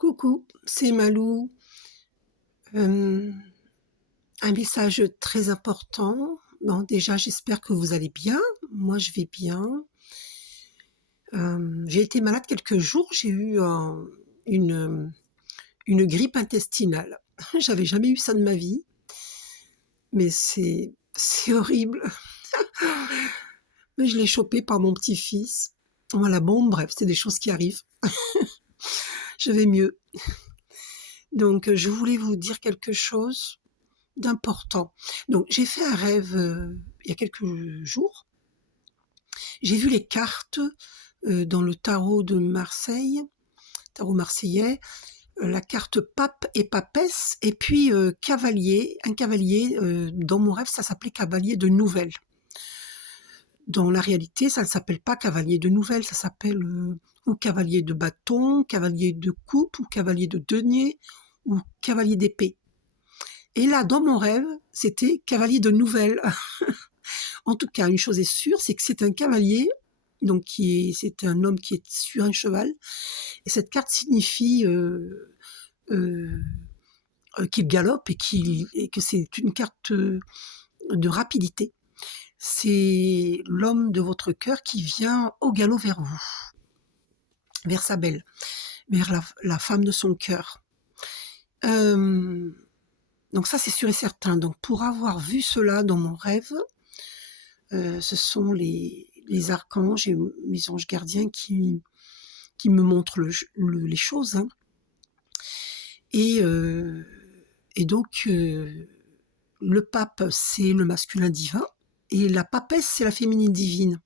Coucou, c'est Malou. Euh, un message très important. Bon, déjà, j'espère que vous allez bien. Moi, je vais bien. J'ai été malade quelques jours. J'ai eu une, une grippe intestinale. J'avais jamais eu ça de ma vie, mais c'est horrible. Mais je l'ai chopé par mon petit-fils. Voilà, bon, bref, c'est des choses qui arrivent. Je vais mieux. Donc, je voulais vous dire quelque chose d'important. Donc, j'ai fait un rêve il y a quelques jours. J'ai vu les cartes dans le tarot de Marseille, tarot marseillais, la carte pape et papesse, et puis cavalier, un cavalier, dans mon rêve, ça s'appelait cavalier de nouvelles. Dans la réalité, ça ne s'appelle pas cavalier de nouvelles, ça s'appelle ou cavalier de bâton, cavalier de coupe, ou cavalier de denier, ou cavalier d'épée. Et là, dans mon rêve, c'était cavalier de nouvelles. En tout cas, une chose est sûre, c'est que c'est un cavalier, donc c'est un homme qui est sur un cheval. Et cette carte signifie euh, qu'il galope et que c'est une carte de rapidité. C'est l'homme de votre cœur qui vient au galop vers vous, vers sa belle, vers la femme de son cœur. Donc ça, c'est sûr et certain. Donc pour avoir vu cela dans mon rêve, ce sont les archanges et mes anges gardiens qui me montrent les choses. Hein. Et donc, le pape, c'est le masculin divin, et la papesse, c'est la féminine divine,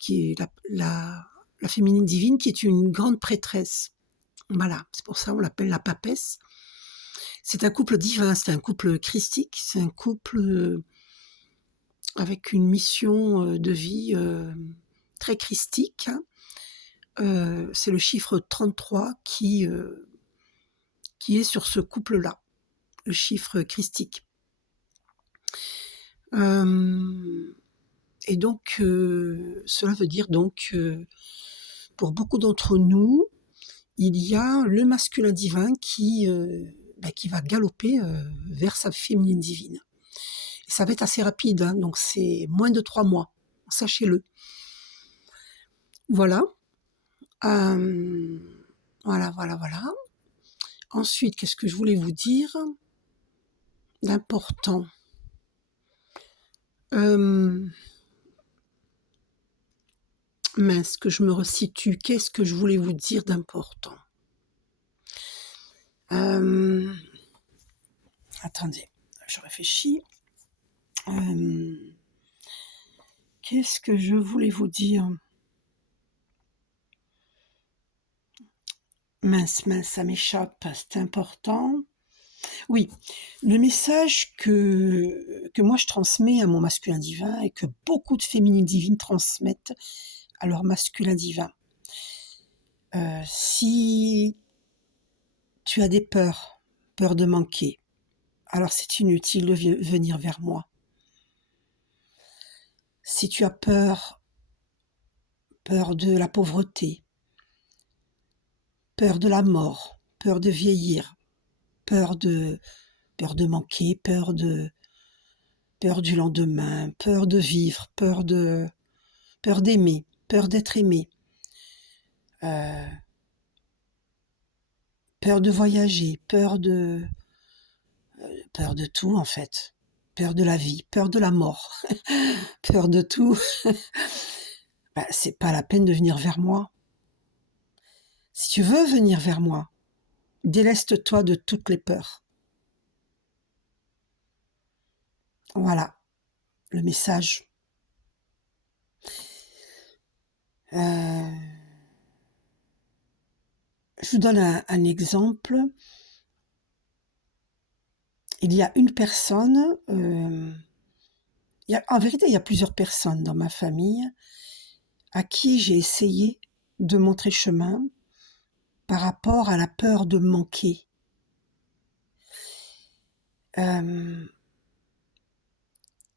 qui est la féminine divine, qui est une grande prêtresse. Voilà, c'est pour ça qu'on l'appelle la papesse. C'est un couple divin, c'est un couple christique, c'est un couple avec une mission de vie très christique. C'est le chiffre 33 qui est sur ce couple-là, le chiffre christique. Et donc, cela veut dire donc, pour beaucoup d'entre nous, il y a le masculin divin qui va galoper vers sa féminine divine. Et ça va être assez rapide, hein, donc c'est moins de 3 mois, sachez-le. Voilà. Voilà. Ensuite, qu'est-ce que je voulais vous dire d'important? Mince, que je me resitue. Qu'est-ce que je voulais vous dire d'important? Attendez, je réfléchis. Qu'est-ce que je voulais vous dire? Mince, ça m'échappe, c'est important. Oui, le message que moi je transmets à mon masculin divin et que beaucoup de féminines divines transmettent à leur masculin divin. Si tu as des peurs de manquer, alors c'est inutile de venir vers moi. Si tu as peur de la pauvreté, peur de la mort, peur de vieillir, peur de manquer, peur du lendemain, peur de vivre, peur d'aimer, peur d'être aimé, peur de voyager, peur de tout en fait, peur de la vie, peur de la mort, peur de tout. C'est pas la peine de venir vers moi. Si tu veux venir vers moi, déleste-toi de toutes les peurs. Voilà le message. Je vous donne un exemple. Il y a une personne, en vérité, il y a plusieurs personnes dans ma famille à qui j'ai essayé de montrer chemin par rapport à la peur de manquer.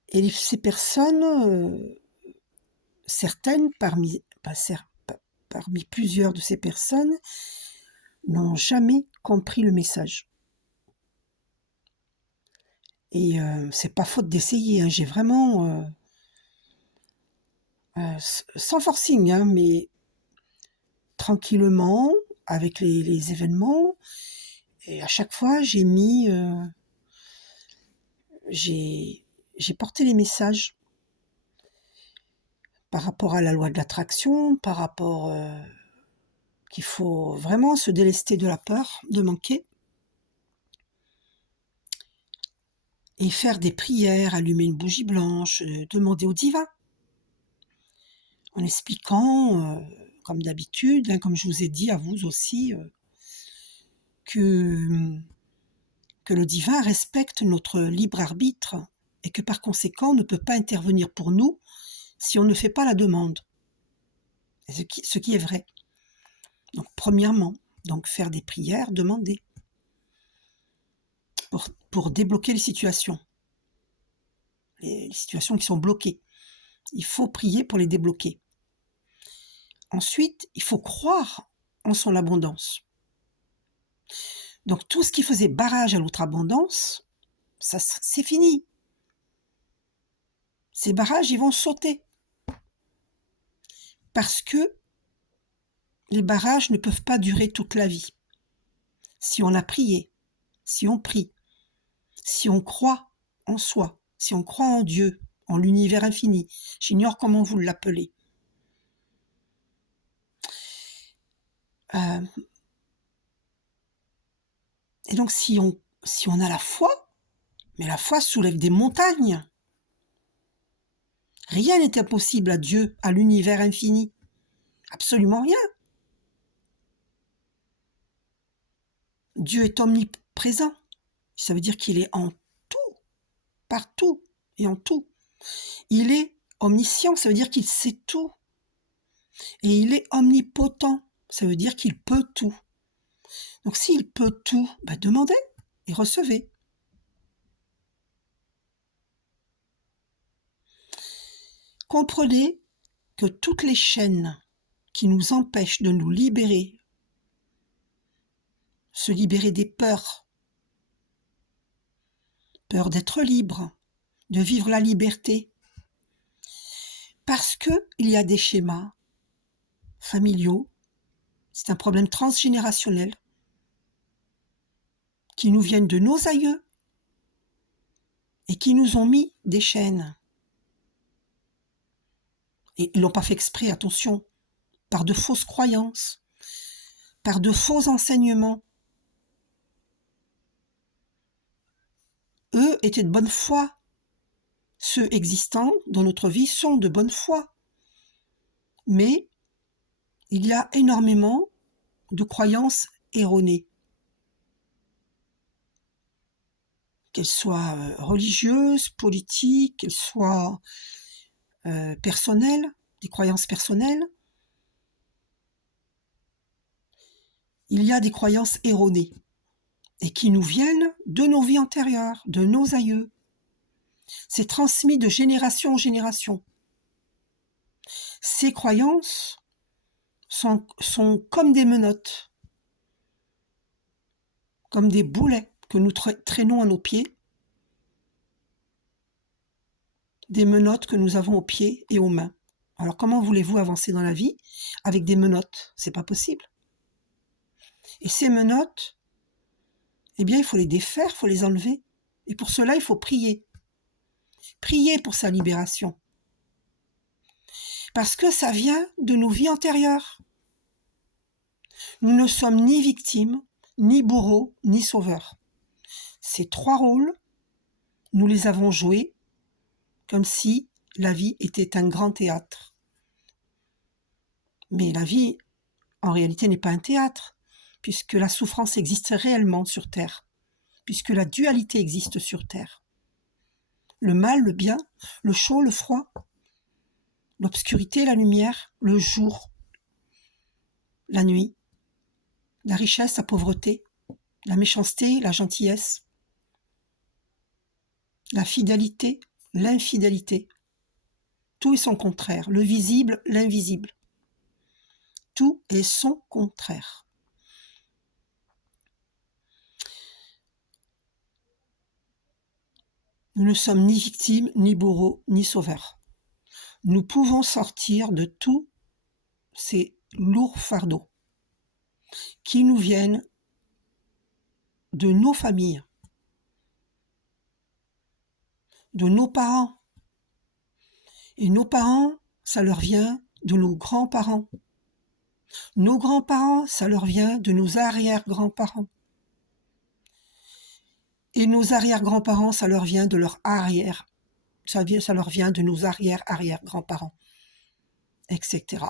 Et ces personnes, certaines parmi plusieurs de ces personnes, n'ont jamais compris le message. Et c'est pas faute d'essayer, hein. J'ai vraiment, sans forcing, hein, mais tranquillement, avec les événements, et à chaque fois, j'ai porté les messages par rapport à la loi de l'attraction, par rapport qu'il faut vraiment se délester de la peur de manquer et faire des prières, allumer une bougie blanche, demander au divin, en expliquant, comme d'habitude, hein, comme je vous ai dit à vous aussi, que le divin respecte notre libre arbitre et que par conséquent ne peut pas intervenir pour nous si on ne fait pas la demande. Ce qui est vrai. Donc premièrement, donc faire des prières, demander pour débloquer les situations qui sont bloquées. Il faut prier pour les débloquer. Ensuite, il faut croire en son abondance. Donc tout ce qui faisait barrage à notre abondance, ça, c'est fini. Ces barrages, ils vont sauter. Parce que les barrages ne peuvent pas durer toute la vie. Si on a prié, si on prie, si on croit en soi, si on croit en Dieu, en l'univers infini, j'ignore comment vous l'appelez. Et donc si on a la foi, mais la foi soulève des montagnes. Rien n'est impossible à Dieu, à l'univers infini. Absolument rien. Dieu est omniprésent. Ça veut dire qu'il est en tout, partout et en tout. Il est omniscient, ça veut dire qu'il sait tout. Et il est omnipotent, ça veut dire qu'il peut tout. Donc s'il peut tout, demandez et recevez. Comprenez que toutes les chaînes qui nous empêchent de nous libérer, se libérer des peurs, peur d'être libre, de vivre la liberté, parce qu'il y a des schémas familiaux, c'est un problème transgénérationnel, qui nous viennent de nos aïeux et qui nous ont mis des chaînes. Et ils ne l'ont pas fait exprès, attention, par de fausses croyances, par de faux enseignements. Eux étaient de bonne foi. Ceux existants dans notre vie sont de bonne foi. Mais il y a énormément de croyances erronées. Qu'elles soient religieuses, politiques, qu'elles soient personnelles, des croyances personnelles. Il y a des croyances erronées et qui nous viennent de nos vies antérieures, de nos aïeux. C'est transmis de génération en génération. Ces croyances sont comme des menottes, comme des boulets que nous traînons à nos pieds, des menottes que nous avons aux pieds et aux mains. Alors comment voulez-vous avancer dans la vie avec des menottes? C'est pas possible. Et ces menottes, il faut les défaire, il faut les enlever. Et pour cela, il faut prier. Prier pour sa libération. Parce que ça vient de nos vies antérieures. Nous ne sommes ni victimes, ni bourreaux, ni sauveurs. Ces trois rôles, nous les avons joués comme si la vie était un grand théâtre. Mais la vie, en réalité, n'est pas un théâtre, puisque la souffrance existe réellement sur Terre, puisque la dualité existe sur Terre. Le mal, le bien, le chaud, le froid, l'obscurité, la lumière, le jour, la nuit, la richesse, la pauvreté, la méchanceté, la gentillesse, la fidélité, l'infidélité. Tout est son contraire, le visible, l'invisible. tout et son contraire. Nous ne sommes ni victimes, ni bourreaux, ni sauveurs. Nous pouvons sortir de tous ces lourds fardeaux qui nous viennent de nos familles, de nos parents. Et nos parents, ça leur vient de nos grands-parents. Nos grands-parents, ça leur vient de nos arrière-grands-parents. Et nos arrière-grands-parents, ça leur vient de leur arrière. Ça leur vient de nos arrière-arrière-grands-parents, etc.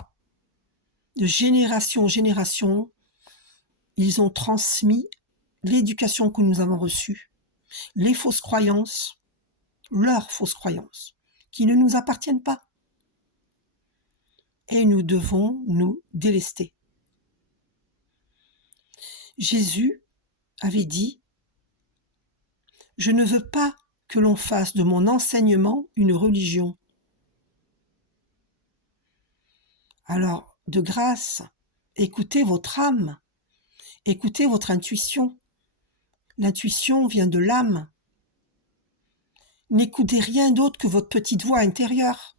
De génération en génération, ils ont transmis l'éducation que nous avons reçue, les fausses croyances, leurs fausses croyances, qui ne nous appartiennent pas. Et nous devons nous délester. Jésus avait dit « Je ne veux pas que l'on fasse de mon enseignement une religion. » Alors, de grâce, écoutez votre âme, écoutez votre intuition. L'intuition vient de l'âme. N'écoutez rien d'autre que votre petite voix intérieure.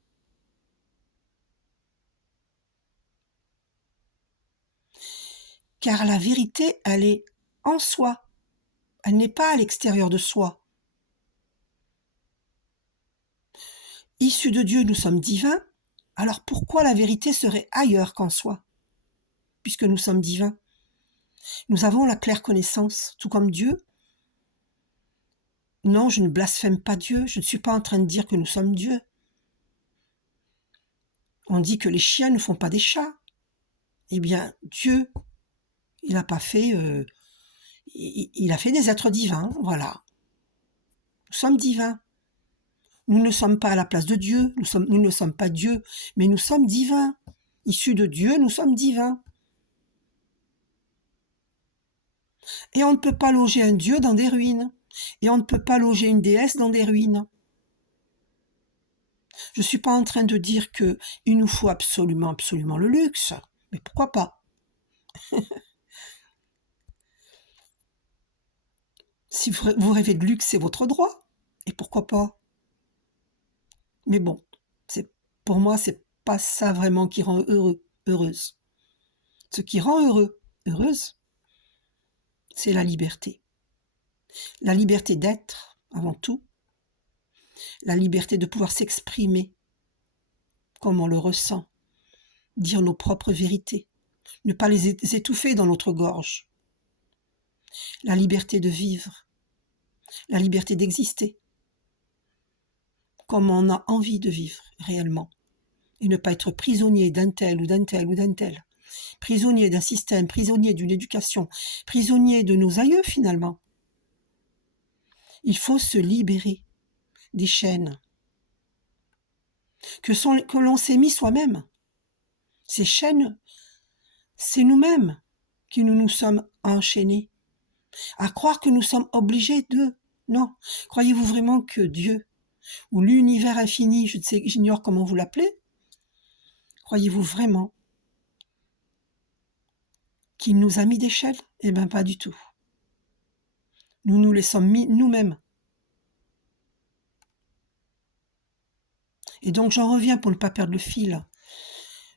Car la vérité, elle est en soi. Elle n'est pas à l'extérieur de soi. Issus de Dieu, nous sommes divins. Alors pourquoi la vérité serait ailleurs qu'en soi, puisque nous sommes divins? Nous avons la claire connaissance, tout comme Dieu. Non, je ne blasphème pas Dieu, je ne suis pas en train de dire que nous sommes Dieu. On dit que les chiens ne font pas des chats. Eh bien, Dieu, il n'a pas fait... il a fait des êtres divins, voilà. Nous sommes divins. Nous ne sommes pas à la place de Dieu, nous ne sommes pas Dieu, mais nous sommes divins. Issus de Dieu, nous sommes divins. Et on ne peut pas loger un Dieu dans des ruines. Et on ne peut pas loger une déesse dans des ruines. Je ne suis pas en train de dire qu'il nous faut absolument le luxe. Mais pourquoi pas? Si vous rêvez de luxe, c'est votre droit. Et pourquoi pas? Mais bon, pour moi, c'est pas ça vraiment qui rend heureuse. Ce qui rend heureuse, c'est la liberté. La liberté d'être, avant tout. La liberté de pouvoir s'exprimer comme on le ressent. Dire nos propres vérités. Ne pas les étouffer dans notre gorge. La liberté de vivre. La liberté d'exister. Comme on a envie de vivre réellement. Et ne pas être prisonnier d'un tel ou d'un tel ou d'un tel. Prisonnier d'un système, prisonnier d'une éducation, prisonnier de nos aïeux finalement. Il faut se libérer des chaînes que l'on s'est mis soi-même. Ces chaînes, c'est nous-mêmes qui nous sommes enchaînés. À croire que nous sommes obligés de... Non. Croyez-vous vraiment que Dieu, ou l'univers infini, j'ignore comment vous l'appelez, croyez-vous vraiment qu'il nous a mis des chaînes? Eh bien, pas du tout. Nous nous les sommes mis nous-mêmes. Et donc, j'en reviens pour ne pas perdre le fil.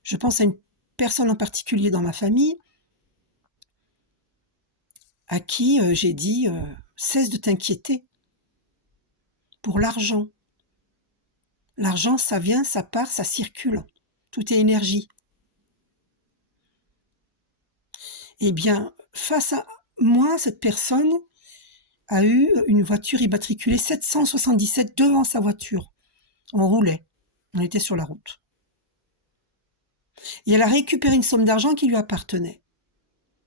Je pense à une personne en particulier dans ma famille à qui j'ai dit cesse de t'inquiéter pour l'argent. L'argent, ça vient, ça part, ça circule. Tout est énergie. Eh bien, face à moi, cette personne a eu une voiture immatriculée 777 devant sa voiture. On roulait, on était sur la route. Et elle a récupéré une somme d'argent qui lui appartenait.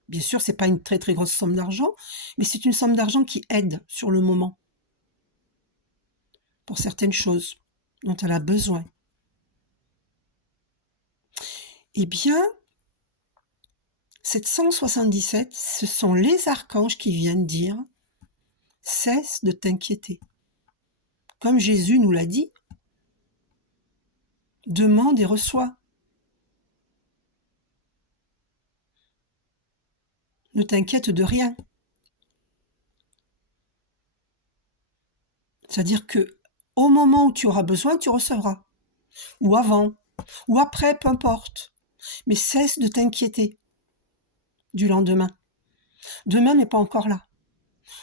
Bien sûr, c'est pas une très très grosse somme d'argent, mais c'est une somme d'argent qui aide sur le moment pour certaines choses dont elle a besoin. Eh bien, cette 177, ce sont les archanges qui viennent dire « Cesse de t'inquiéter ». Comme Jésus nous l'a dit, demande et reçois. Ne t'inquiète de rien. C'est-à-dire que au moment où tu auras besoin, tu recevras. Ou avant, ou après, peu importe. Mais cesse de t'inquiéter du lendemain. Demain n'est pas encore là.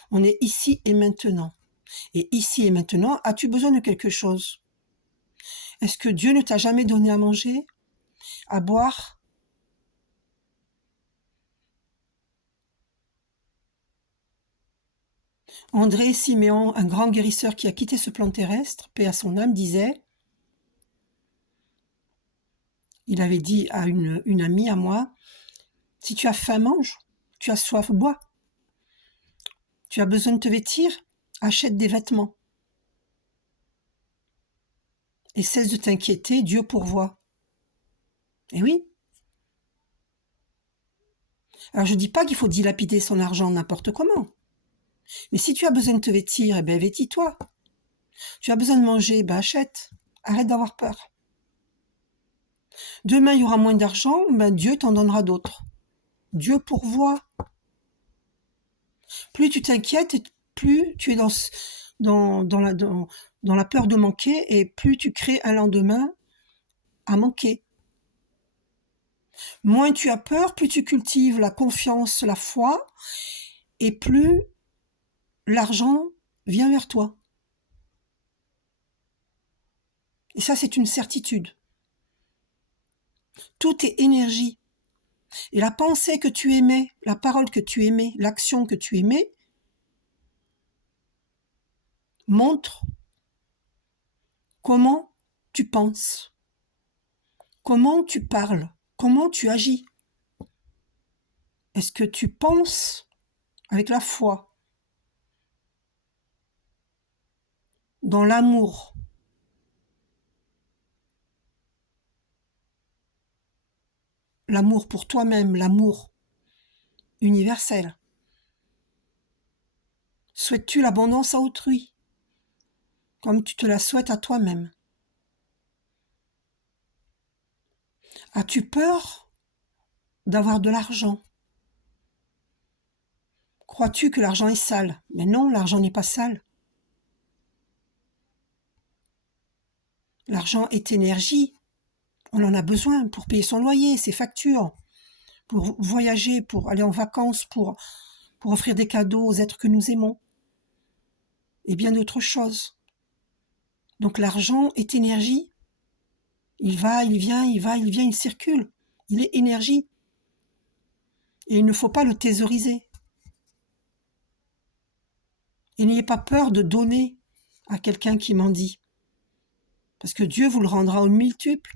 On est ici et maintenant. Et ici et maintenant, as-tu besoin de quelque chose? Est-ce que Dieu ne t'a jamais donné à manger, à boire? André Siméon, un grand guérisseur qui a quitté ce plan terrestre, paix à son âme, disait, il avait dit à une amie à moi, si tu as faim, mange, tu as soif, bois. Tu as besoin de te vêtir, achète des vêtements. Et cesse de t'inquiéter, Dieu pourvoit. Et oui. Alors je dis pas qu'il faut dilapider son argent n'importe comment. Mais si tu as besoin de te vêtir, eh ben vêtis-toi. Tu as besoin de manger, ben achète. Arrête d'avoir peur. Demain, il y aura moins d'argent, ben Dieu t'en donnera d'autres. Dieu pourvoit. Plus tu t'inquiètes, plus tu es dans la peur de manquer et plus tu crées un lendemain à manquer. Moins tu as peur, plus tu cultives la confiance, la foi, et plus l'argent vient vers toi. Et ça, c'est une certitude. Tout est énergie. Et la pensée que tu aimais, la parole que tu aimais, l'action que tu aimais, montre comment tu penses, comment tu parles, comment tu agis. Est-ce que tu penses avec la foi, dans l'amour, l'amour pour toi-même, l'amour universel? Souhaites-tu l'abondance à autrui, comme tu te la souhaites à toi-même? As-tu peur d'avoir de l'argent? Crois-tu que l'argent est sale? Mais non, l'argent n'est pas sale. L'argent est énergie. On en a besoin pour payer son loyer, ses factures, pour voyager, pour aller en vacances, pour offrir des cadeaux aux êtres que nous aimons, et bien d'autres choses. Donc l'argent est énergie. Il va, il vient, il va, il vient, il circule. Il est énergie. Et il ne faut pas le thésauriser. Et n'ayez pas peur de donner à quelqu'un qui mendie. Parce que Dieu vous le rendra au multiple.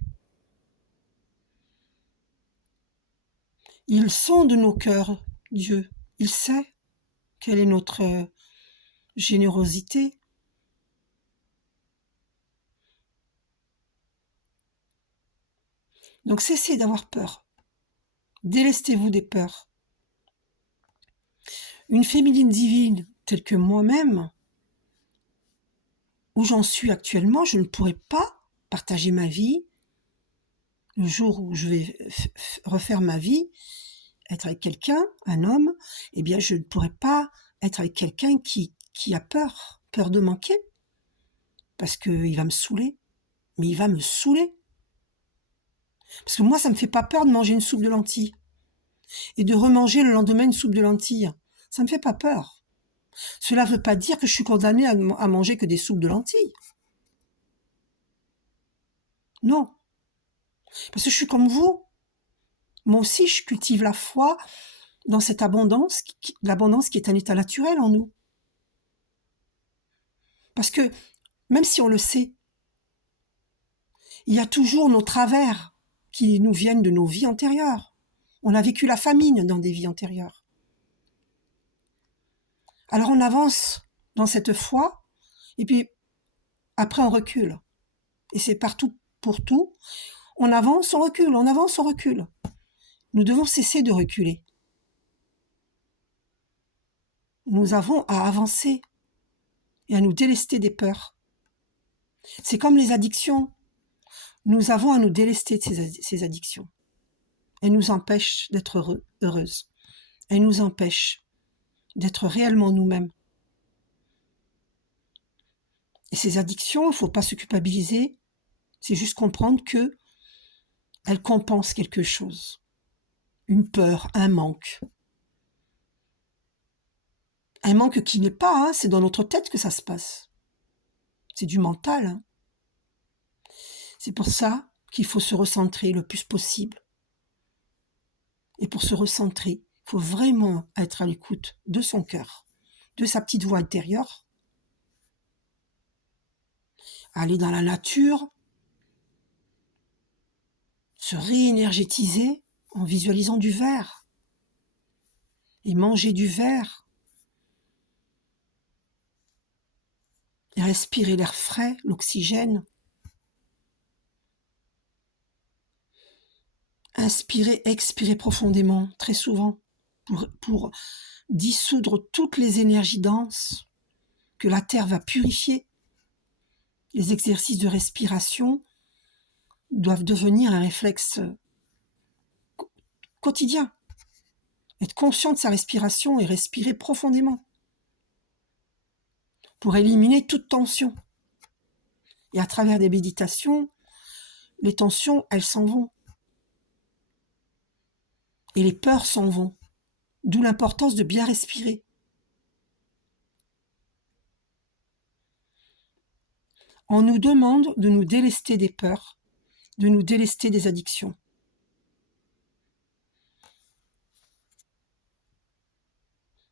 Il sonde nos cœurs, Dieu. Il sait quelle est notre générosité. Donc cessez d'avoir peur. Délestez-vous des peurs. Une féminine divine telle que moi-même, où j'en suis actuellement, je ne pourrais pas partager ma vie. Le jour où je vais refaire ma vie, être avec quelqu'un, un homme, eh bien je ne pourrais pas être avec quelqu'un qui a peur de manquer, parce qu'il va me saouler. Mais il va me saouler. Parce que moi, ça me fait pas peur de manger une soupe de lentilles. Et de remanger le lendemain une soupe de lentilles. Ça me fait pas peur. Cela ne veut pas dire que je suis condamnée à manger que des soupes de lentilles. Non. Parce que je suis comme vous. Moi aussi, je cultive la foi dans cette abondance, l'abondance qui est un état naturel en nous. Parce que, même si on le sait, il y a toujours nos travers qui nous viennent de nos vies antérieures. On a vécu la famine dans des vies antérieures. Alors on avance dans cette foi, et puis après on recule. Et c'est partout pour tout. On avance, on recule, on avance, on recule. Nous devons cesser de reculer. Nous avons à avancer et à nous délester des peurs. C'est comme les addictions. Nous avons à nous délester de ces addictions. Elles nous empêchent d'être heureuses. elles nous empêchent d'être réellement nous-mêmes. Et ces addictions, il ne faut pas se culpabiliser, c'est juste comprendre que elles compensent quelque chose. Une peur, un manque. Un manque qui n'est pas, c'est dans notre tête que ça se passe. C'est du mental. C'est pour ça qu'il faut se recentrer le plus possible. Et pour se recentrer, il faut vraiment être à l'écoute de son cœur, de sa petite voix intérieure, aller dans la nature, se réénergétiser en visualisant du vert et manger du vert et respirer l'air frais, l'oxygène. Inspirer, expirer profondément, très souvent, pour dissoudre toutes les énergies denses que la terre va purifier. Les exercices de respiration doivent devenir un réflexe quotidien. Être conscient de sa respiration et respirer profondément pour éliminer toute tension. Et à travers des méditations, les tensions, elles s'en vont. Et les peurs s'en vont. D'où l'importance de bien respirer. On nous demande de nous délester des peurs, de nous délester des addictions.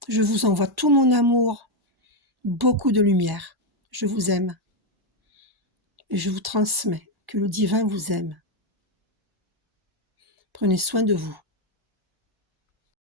Je vous envoie tout mon amour, beaucoup de lumière. Je vous aime. Et je vous transmets que le divin vous aime. Prenez soin de vous.